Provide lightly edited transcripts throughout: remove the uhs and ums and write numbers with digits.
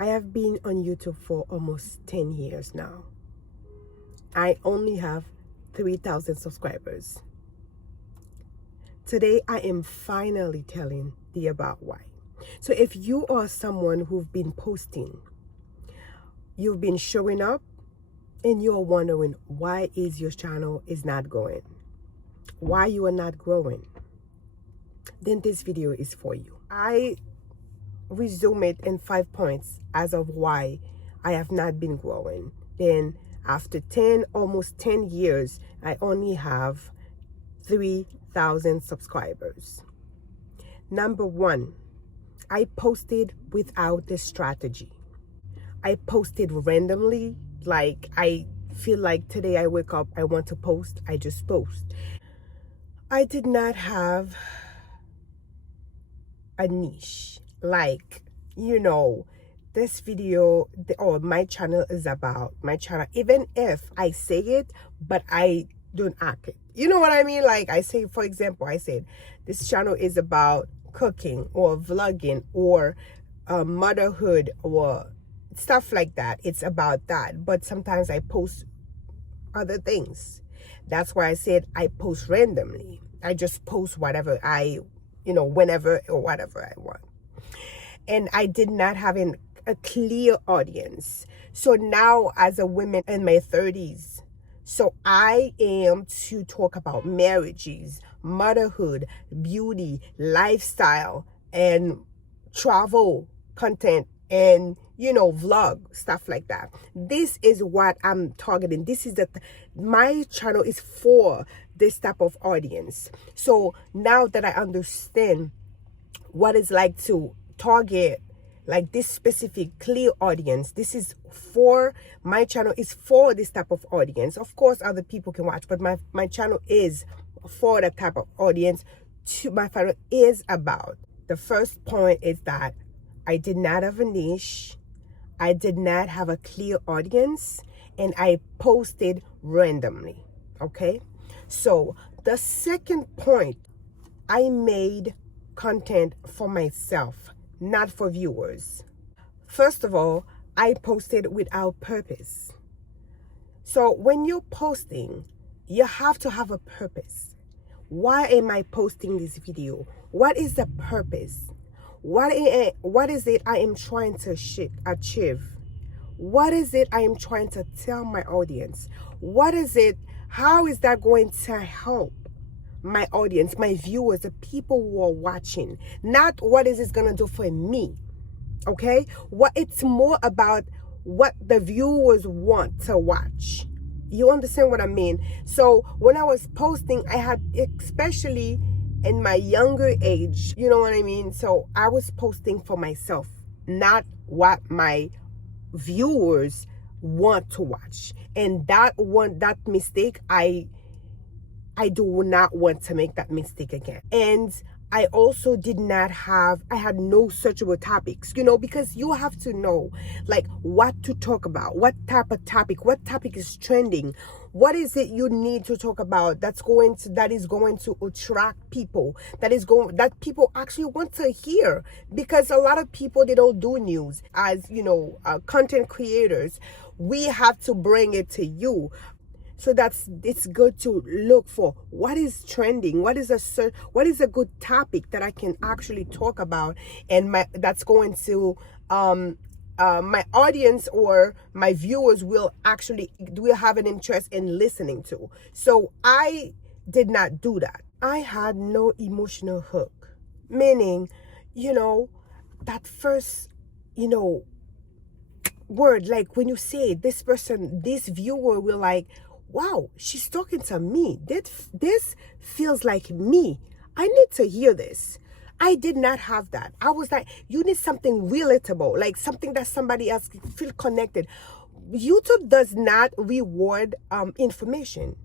I have been on YouTube for almost 10 years now. I only have 3,000 subscribers. Today, I am finally telling the about why. So if you are someone who've been posting, you've been showing up, and you're wondering why is your channel is not going, why you are not growing, then this video is for you. I resume it in 5 points as of why I have not been growing. Then after almost 10 years, I only have 3,000 subscribers. Number one, I posted without the strategy. I posted randomly. Like, I feel like today I wake up, I want to post, I just post. I did not have a niche. Like, this video or my channel is about my channel, even if I say it, but I don't act it. You know what I mean? Like, I say, for example, I said this channel is about cooking or vlogging or motherhood or stuff like that. It's about that. But sometimes I post other things. That's why I said I post randomly. I just post whatever whenever or whatever I want. And I did not have a clear audience. So now, as a woman in my 30s, so I am to talk about marriages, motherhood, beauty, lifestyle, and travel content, and vlog, stuff like that. This is what I'm targeting. This is my channel is for this type of audience. So now that I understand what it's like to target like this specific clear audience, this is for my channel is for this type of audience. Of course, other people can watch, but my channel is for that type of audience. My channel is about. The first point is that I did not have a niche. I did not have a clear audience, and I posted randomly. Okay. So the second point, I made content for myself, not for viewers. First of all, I posted without purpose. So when you're posting, you have to have a purpose. Why am I posting this video? What is the purpose? What is it I am trying to achieve? What is it I am trying to tell my audience? What is it? How is that going to help my audience, my viewers, the people who are watching? Not what is this gonna do for me, okay? It's more about what the viewers want to watch. You understand what I mean? So when I was posting, I had, especially in my younger age, you know what I mean? So I was posting for myself, not what my viewers want to watch. And that mistake, I do not want to make that mistake again. And I also I had no searchable topics, because you have to know like what to talk about, what type of topic, what topic is trending, what is it you need to talk about that is going to attract people, that people actually want to hear. Because a lot of people, they don't do news. As content creators, we have to bring it to you. So it's good to look for what is trending, what is a good topic that I can actually talk about, and that's going to my audience or my viewers will have an interest in listening to. So I did not do that. I had no emotional hook, meaning, that first, word, like when you say this viewer will like, wow, she's talking to me. This feels like me. I need to hear this. I did not have that. I was like, you need something relatable, like something that somebody else can feel connected. YouTube does not reward information.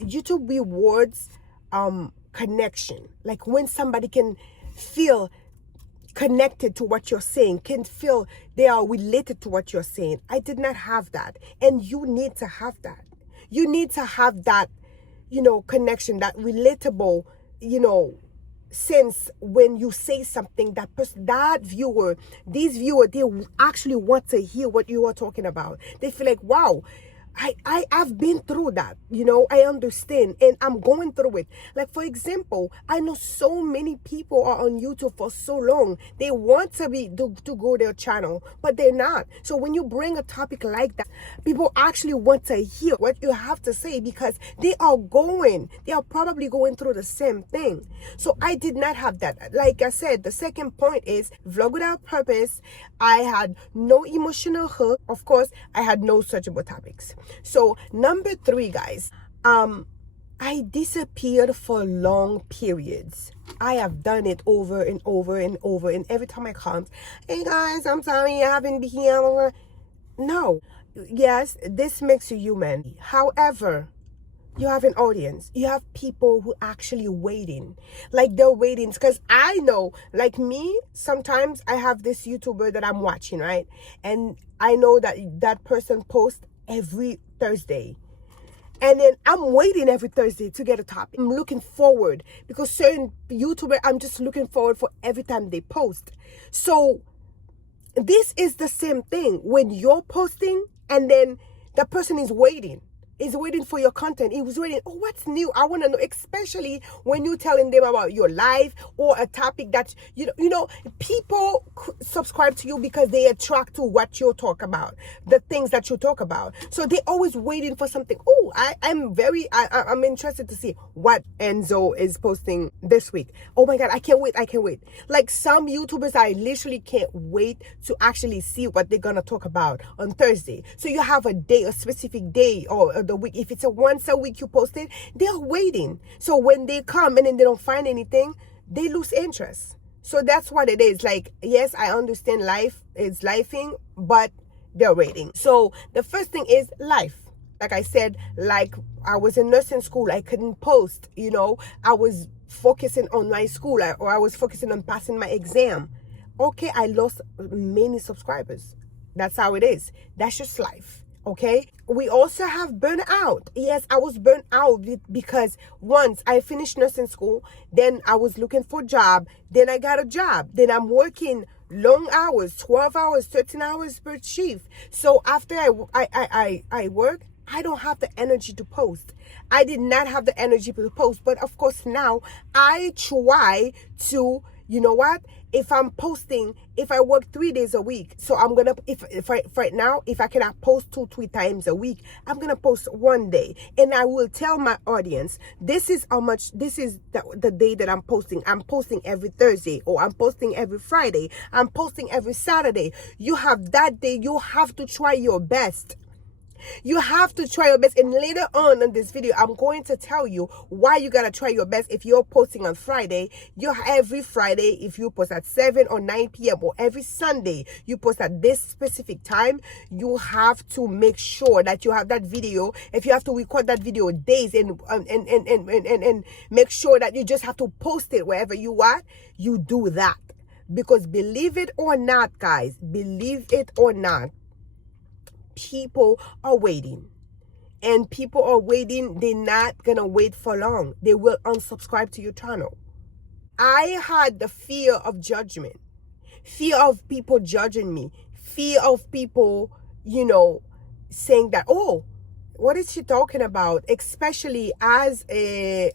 YouTube rewards connection. Like when somebody can feel connected to what you're saying, can feel they are related to what you're saying. I did not have that. And you need to have that. You need to have that, connection, that relatable, since when you say something, that person, that viewer, these viewers, they actually want to hear what you are talking about. They feel like, wow, I've been through that, you know, I understand, and I'm going through it. Like, for example, I know so many people are on YouTube for so long. They want to grow their channel, but they're not. So when you bring a topic like that, people actually want to hear what you have to say, because they are probably going through the same thing. So I did not have that. Like I said, the second point is vlog without purpose. I had no emotional hook. Of course, I had no searchable topics. So number 3, guys, I disappeared for long periods. I have done it over and over and over, and every time I come, hey guys, I'm sorry I haven't been here. No, yes, this makes you human. However, you have an audience. You have people who actually waiting. Like, they're waiting. Because I know, like me, sometimes I have this YouTuber that I'm watching, right? And I know that that person posts every Thursday. And then I'm waiting every Thursday to get a topic. I'm looking forward, because certain YouTubers, I'm just looking forward for every time they post. So this is the same thing when you're posting, and then the person is waiting. Is waiting for your content. He was waiting, oh, what's new? I want to know, especially when you're telling them about your life or a topic that, you know, people subscribe to you because they attract to what you talk about, the things that you talk about. So they're always waiting for something. Oh, I'm interested to see what Enzo is posting this week. Oh my God, I can't wait. Like, some YouTubers, I literally can't wait to actually see what they're going to talk about on Thursday. So you have a specific day, or the week. If it's a once a week you post it, they're waiting. So when they come and then they don't find anything, they lose interest. So that's what it is. Like, yes, I understand life is lifing, but they're waiting. So the first thing is life. Like I said, like, I was in nursing school, I couldn't post, you know, I was focusing on my school, or I was focusing on passing my exam. Okay, I lost many subscribers. That's how it is. That's just life. Okay, we also have burnout. Yes, I was burnt out because once I finished nursing school, then I was looking for a job, then I got a job, then I'm working long hours, 12 hours, 13 hours per shift. So after I work, I don't have the energy to post. I did not have the energy to post, but of course now I try to, you know what? If I'm posting, if I work 3 days a week, so I'm gonna, if right now, if I cannot post 2-3 times a week, I'm gonna post one day, and I will tell my audience, this is how much, this is the day that I'm posting. I'm posting every Thursday, or I'm posting every Friday. I'm posting every Saturday. You have that day. You have to try your best. You have to try your best, and later on in this video I'm going to tell you why you gotta try your best. If you're posting on Friday, every Friday, if you post at 7 or 9 p.m. or every Sunday you post at this specific time, you have to make sure that you have that video. If you have to record that video days and make sure that you just have to post it wherever you are, you do that. Because believe it or not, guys, believe it or not, people are waiting, and people are waiting. They're not gonna wait for long. They will unsubscribe to your channel. I had the fear of judgment, fear of people judging me, fear of people, you know, saying that, oh, what is she talking about? Especially as a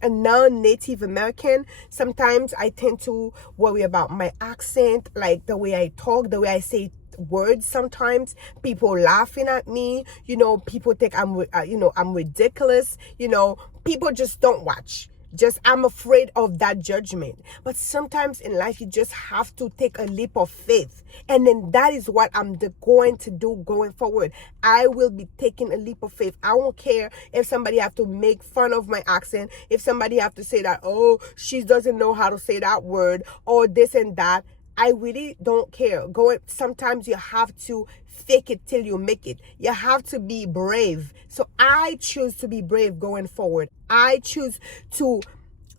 non-Native American, sometimes I tend to worry about my accent, like the way I talk, the way I say words. Sometimes people laughing at me, you know, people think I'm ridiculous, you know, people just don't watch. Just, I'm afraid of that judgment. But sometimes in life, you just have to take a leap of faith. And then that is what I'm going to do going forward. I will be taking a leap of faith. I won't care if somebody have to make fun of my accent, if somebody have to say that, oh, she doesn't know how to say that word, or this and that. I really don't care. Sometimes you have to fake it till you make it. You have to be brave. So I choose to be brave going forward. I choose to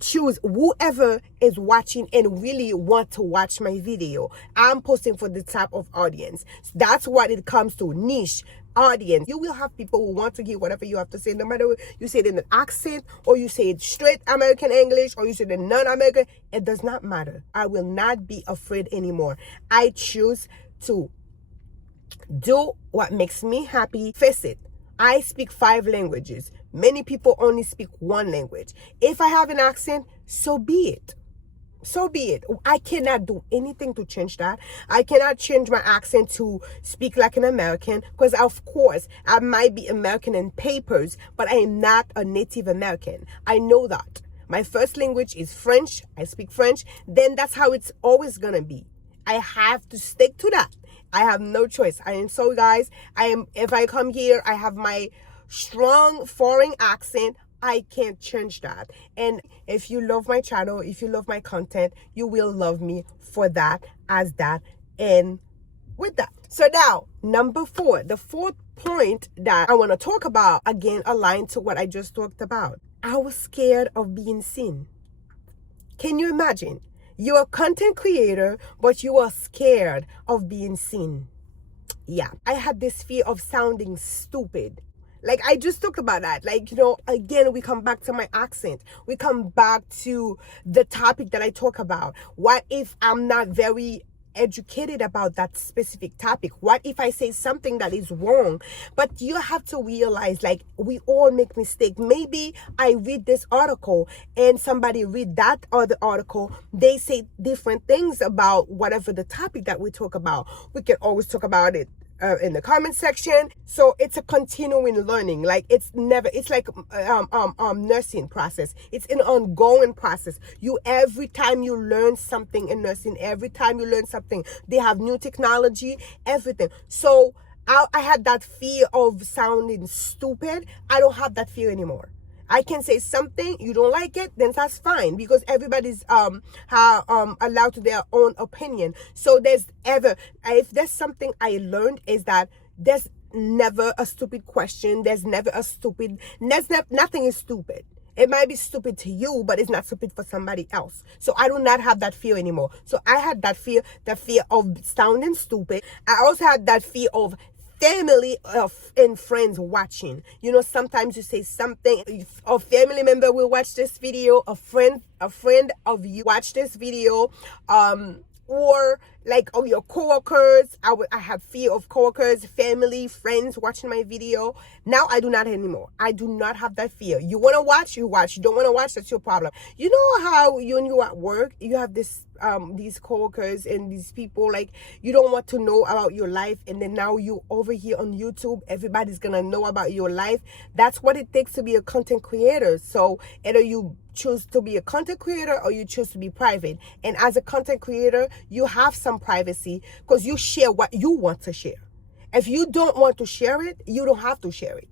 choose whoever is watching and really want to watch my video. I'm posting for the type of audience. That's what it comes to, niche audience. You will have people who want to hear whatever you have to say, no matter you say it in an accent, or you say it straight American English, or you say it non-American. It does not matter. I will not be afraid anymore. I choose to do what makes me happy. Face it, I speak 5 languages. Many people only speak 1 language. If I have an accent, so be it. So be it. I cannot do anything to change that. I cannot change my accent to speak like an American, because of course I might be American in papers, but I am not a native American. I know that. My first language is French. I speak French. Then that's how it's always gonna be. I have to stick to that. I have no choice. I am so, guys, if I come here, I have my strong foreign accent. I can't change that. And if you love my channel, if you love my content, you will love me for that, as that, and with that. So now, number 4, the 4th point that I want to talk about, again, aligned to what I just talked about. I was scared of being seen. Can you imagine? You're a content creator, but you are scared of being seen. Yeah, I had this fear of sounding stupid. Like, I just talked about that. Like, again, we come back to my accent. We come back to the topic that I talk about. What if I'm not very educated about that specific topic? What if I say something that is wrong? But you have to realize, like, we all make mistakes. Maybe I read this article and somebody read that other article. They say different things about whatever the topic that we talk about. We can always talk about it in the comment section. So it's a continuing learning. Like, it's like nursing process. It's an ongoing process. Every time you learn something in nursing, every time you learn something, they have new technology, everything. So I had that fear of sounding stupid. I don't have that fear anymore. I can say something, you don't like it, then that's fine, because everybody's allowed to their own opinion. So if there's something I learned, is that there's never a stupid question. Nothing is stupid. It might be stupid to you, but it's not stupid for somebody else. So I do not have that fear anymore. So I had that fear of sounding stupid. I also had that fear of family and friends watching. Sometimes you say something, a family member will watch this video, a friend of you watch this video, or like, your coworkers. I have fear of coworkers, family, friends watching my video. Now I do not anymore. I do not have that fear. You want to watch, you watch. You don't want to watch, that's your problem. You know how when you're at work, you have these coworkers and these people, like, you don't want to know about your life, and then now you over here on YouTube, everybody's gonna know about your life. That's what it takes to be a content creator. So either you choose to be a content creator or you choose to be private. And as a content creator, you have some privacy, because you share what you want to share. If you don't want to share it, you don't have to share it,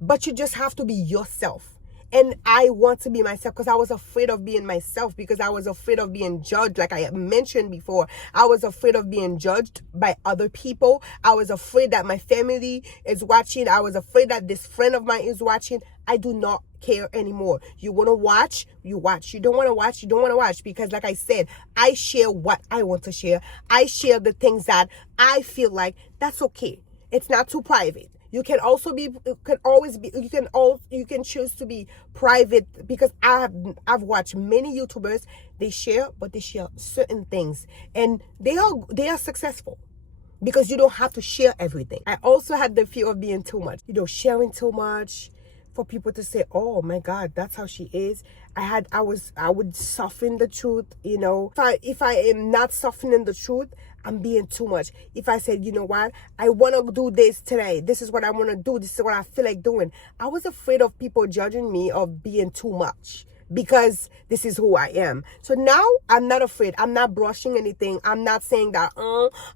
but you just have to be yourself. And I want to be myself, because I was afraid of being myself, because I was afraid of being judged. Like I mentioned before, I was afraid of being judged by other people. I was afraid that my family is watching. I was afraid that this friend of mine is watching. I do not care anymore. You want to watch, you watch. You don't want to watch, you don't want to watch. Because like I said, I share what I want to share. I share the things that I feel like that's okay. It's not too private. You can also be, you can choose to be private, because I've watched many YouTubers, they share, but they share certain things, and they are successful, because you don't have to share everything. I also had the fear of being too much, sharing too much, for people to say, oh my God, that's how she is. I would soften the truth, If I am not softening the truth, I'm being too much. If I said, you know what, I want to do this today, this is what I want to do, this is what I feel like doing, I was afraid of people judging me of being too much, because this is who I am. So now I'm not afraid. I'm not brushing anything. I'm not saying that,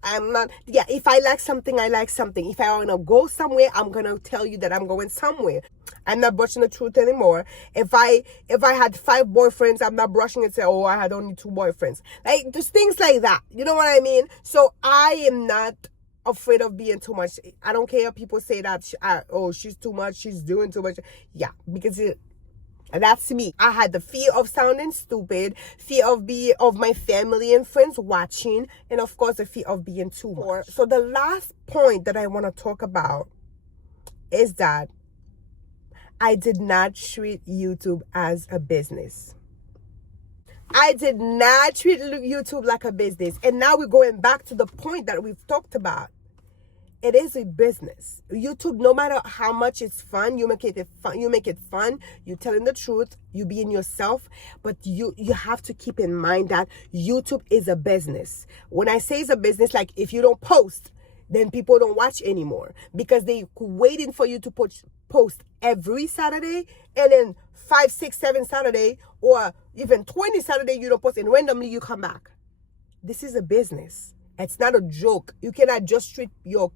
I'm not. Yeah, if I like something, I like something. If I want to go somewhere, I'm going to tell you that I'm going somewhere. I'm not brushing the truth anymore. If I had 5 boyfriends, I'm not brushing and say, oh, I had only 2 boyfriends. Like, just things like that. You know what I mean? So I am not afraid of being too much. I don't care if people say that, oh, she's too much, she's doing too much. Yeah, because That's me. I had the fear of sounding stupid, fear of my family and friends watching, and of course the fear of being too much. So the last point that I want to talk about is that I did not treat YouTube as a business. I did not treat YouTube like a business. And now we're going back to the point that we've talked about. It is a business. YouTube, no matter how much it's fun, you make it fun. You're telling the truth. You being yourself. But you have to keep in mind that YouTube is a business. When I say it's a business, like if you don't post, then people don't watch anymore because they waiting for you to post every Saturday, and then 5, 6, 7 Saturday, or even 20 Saturday you don't post, and randomly you come back. This is a business. It's not a joke. You cannot just treat your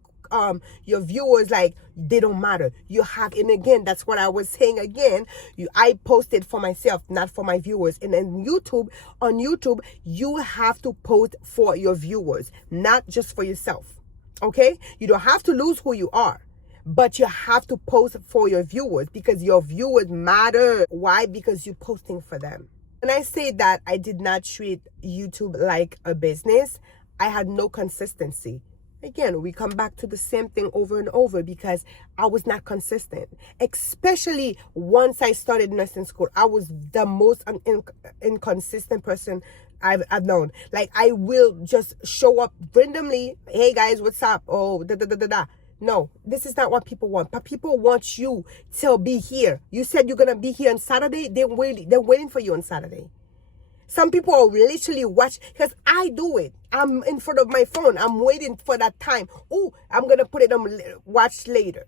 viewers like they don't matter. You have, and again, that's what I was saying again. I posted for myself, not for my viewers. And then on YouTube, you have to post for your viewers, not just for yourself. Okay? You don't have to lose who you are, but you have to post for your viewers because your viewers matter. Why? Because you're posting for them. When I say that I did not treat YouTube like a business, I had no consistency. Again, we come back to the same thing over and over because I was not consistent. Especially once I started nursing school, I was the most inconsistent person I've known. Like, I will just show up randomly. Hey guys, what's up? Oh, da da da da da. No, this is not what people want. But people want you to be here. You said you're gonna be here on Saturday. They're waiting for you on Saturday. Some people are literally watching, because I do it. I'm in front of my phone. I'm waiting for that time. Oh, I'm going to put it on watch later.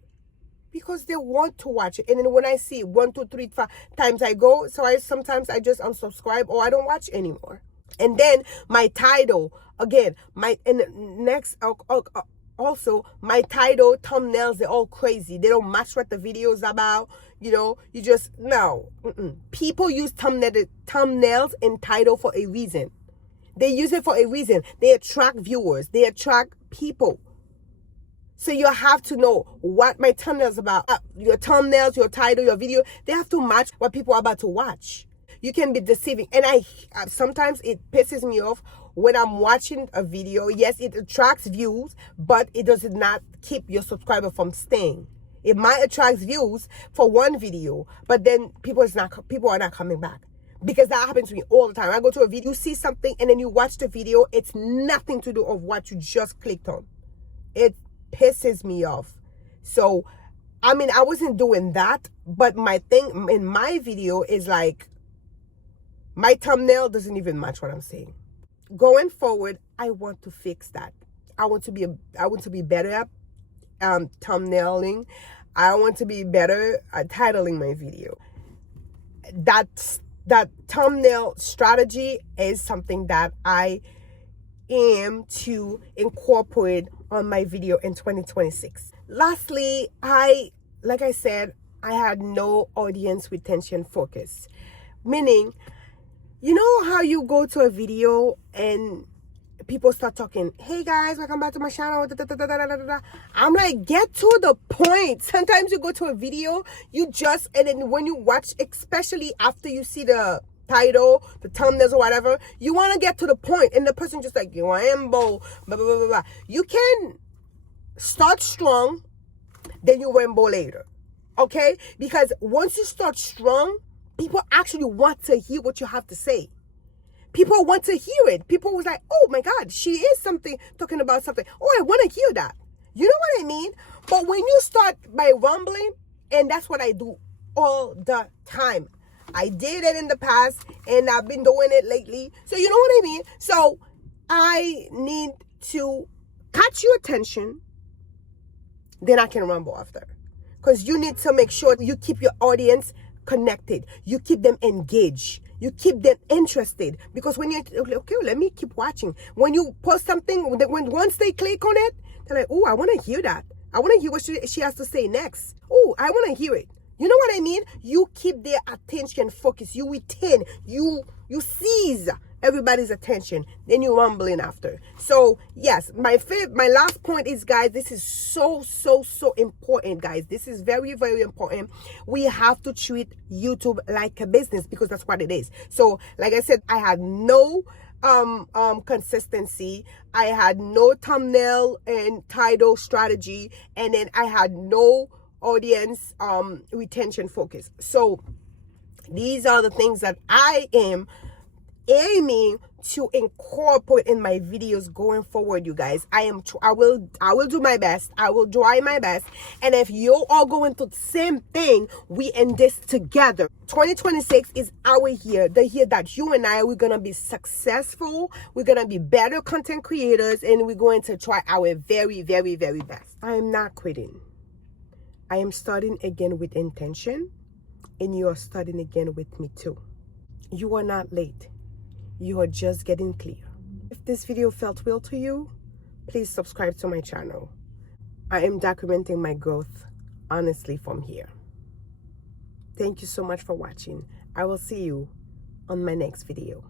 Because they want to watch it. And then when I see 1, 2, 3, 5 times I go, so sometimes I just unsubscribe or I don't watch anymore. And then my title, again, also, my title, thumbnails, they're all crazy. They don't match what the video is about. You know, you just, no. People use thumbnails and title for a reason. They use it for a reason. They attract viewers. They attract people. So you have to know what my thumbnail is about. Your thumbnails, your title, your video, they have to match what people are about to watch. You can be deceiving. And sometimes it pisses me off when I'm watching a video. Yes, it attracts views, but it does not keep your subscriber from staying. It might attract views for one video, but then people are not coming back. Because that happens to me all the time. I go to a video, you see something, and then you watch the video. It's nothing to do of what you just clicked on. It pisses me off. So, I mean, I wasn't doing that, but my thing in my video is like, my thumbnail doesn't even match what I'm saying. Going forward, I want to fix that. I want to be better at thumbnailing. I want to be better at titling my video. That thumbnail strategy is something that I am to incorporate on my video in 2026. Lastly, like I said, I had no audience retention focus. Meaning, you know how you go to a video and people start talking, hey guys, welcome back to my channel. I'm like, get to the point. Sometimes you go to a video, and then when you watch, especially after you see the title, the thumbnails or whatever, you want to get to the point, and the person just like, you ramble, blah, blah, blah, blah, blah. You can start strong, then you ramble later. Okay? Because once you start strong, people actually want to hear what you have to say. People want to hear it. People was like, oh my God, she is talking about something. Oh, I want to hear that. You know what I mean? But when you start by rumbling, and that's what I do all the time. I did it in the past, and I've been doing it lately. So you know what I mean? So I need to catch your attention, then I can rumble after. Because you need to make sure you keep your audience connected. You keep them engaged. You keep them interested. Because when you're, okay, let me keep watching. When you post something, once they click on it, they're like, oh, I want to hear that. I want to hear what she has to say next. Oh, I want to hear it. You know what I mean? You keep their attention focused. You retain. You seize everybody's attention, then you're rumbling after. So yes, my last point is, guys, this is so important, guys. This is very important. We have to treat YouTube like a business, because that's what it is. So like I said, I had no consistency, I had no thumbnail and title strategy, and then I had no audience retention focus. So these are the things that I am aiming to incorporate in my videos going forward, you guys. I will do my best. I will try my best. And if you are going through the same thing, we in this together. 2026 is our year, the year that you and I, we're gonna be successful, we're gonna be better content creators, and we're going to try our very best. I am not quitting. I am starting again with intention, and you are starting again with me too. You are not late. You are just getting clear. If this video felt real to you, please subscribe to my channel. I am documenting my growth honestly from here. Thank you so much for watching. I will see you on my next video.